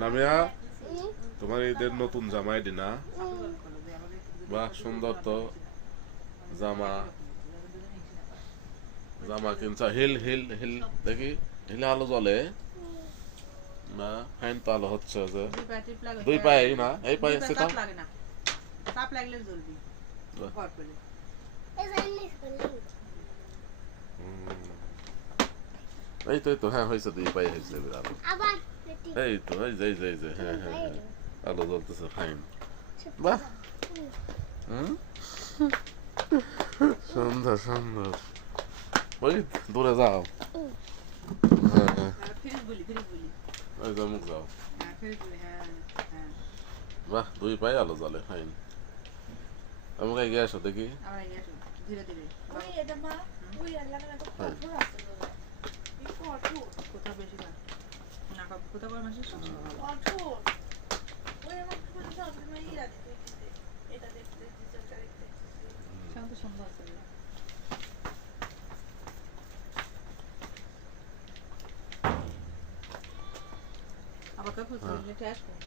নামিয়া তোমার ঈদের নতুন জামা এডি না? বাহ সুন্দর তো জামা। জামা কিনছ হিল হিল হিল দেখি হিলে আলো জ্বলে না? ফাইন তো আলো হচ্ছে যে দুই পায়ে না এই পায়ে সেটা এই তো হ্যাঁ হয়েছে দুই পায়ে হয়েছে আলো। এই তো এই যে হ্যাঁ হ্যাঁ হ্যাঁ আলো জ্বলতেছে ফাইন। বাহ হুম সুন্দর সুন্দর। ওই দূরে যাও। হ্যাঁ হ্যাঁ ওই যে মুখ যাও। বাহ দুই পায়ে আলো জ্বলে ফাইন। আমাকে এগিয়ে আসো দেখি। আবার